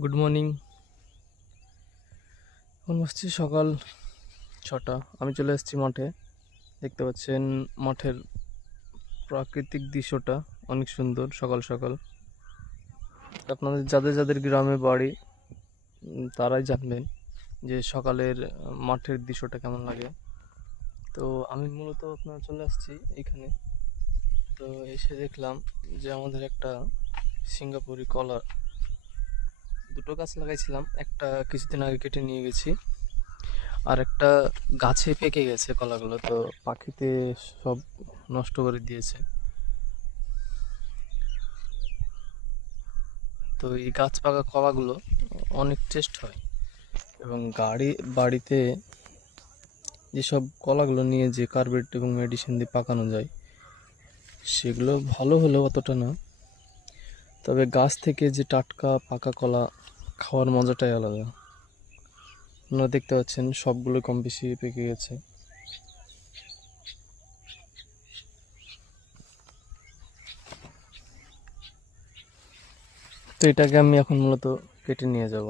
Good morning. এখন বসছি সকাল 6টা। আমি চলে এসেছি মাঠে। দেখতে পাচ্ছেন মাঠের প্রাকৃতিক দৃশ্যটা অনেক সুন্দর সকাল সকাল। আপনাদের যাদের যাদের গ্রামে বাড়ি তারাই জানবেন যে সকালের মাঠের দৃশ্যটা কেমন লাগে। তো আমি মূলত আপনার চলে আসছি এখানে। তো এসে দেখলাম যে আমাদের একটা সিঙ্গাপুরি কলা, দুটো গাছ লাগাইছিলাম, একটা কিছুদিন আগে কেটে নিয়ে গেছি, আর একটা গাছে পেকে গেছে কলাগুলো। তো পাখিতে সব নষ্ট করে দিয়েছে। তো এই গাছ পাকা কলাগুলো অনেক টেস্ট হয়, এবং বাড়িতে যেসব কলাগুলো নিয়ে যে কার্বেট এবং মেডিসিন দিয়ে পাকানো যায় সেগুলো ভালো হলেও অতটা না। তবে গাছ থেকে যে টাটকা পাকা কলা খাওয়ার মজাটাই আলাদা। আপনারা দেখতে পাচ্ছেন সবগুলো কম বেশি পেকে গেছে। তো এটাকে আমি এখন মূলত কেটে নিয়ে যাব।